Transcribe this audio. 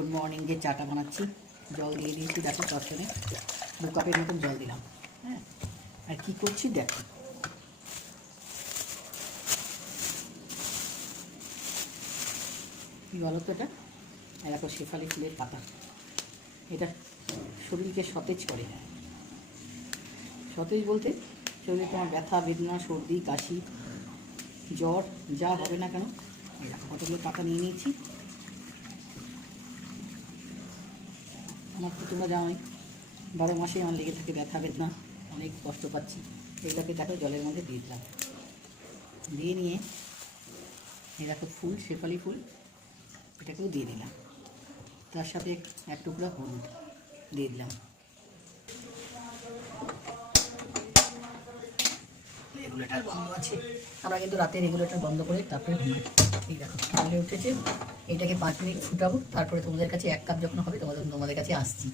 Good morning যে চাটা বানাচ্ছি, জল দিয়ে দিয়েছি, দেখো তরকারি 2 কাপের মতন জল দিলাম। হ্যাঁ, আর কী করছি দেখো, কী বলো তো, এটা দেখো শেফালি ফুলের পাতা। এটা শরীরকে সতেজ করে। সতেজ বলতে শরীরে তোমার ব্যথা বেদনা সর্দি কাশি জ্বর যা হবে না কেন, দেখো কতগুলো পাতা নিয়ে নিয়েছি। আমার তো তোমরা জানোই 12 মাসে আমার লেগে থাকে ব্যথা বেদনা, অনেক কষ্ট পাচ্ছি। এগুলোকে দেখো জলের মধ্যে দিয়ে দিলাম, দিয়ে নিয়ে এই দেখো ফুল, শেফালি ফুল, এটাকেও দিয়ে দিলাম। তার সাথে 1 টুকরা হলুদ দিয়ে দিলাম। রেগুলেটর বন্ধ আছে, আমরা কিন্তু রাতে রেগুলেটর বন্ধ করে তারপরে ঘুমাই। এই দেখো তাহলে উঠেছে, এটাকে 5 মিনিট ফুটাবো, তারপরে তোমাদের কাছে 1 কাপ যখন হবে তোমাদের কাছে আসছি।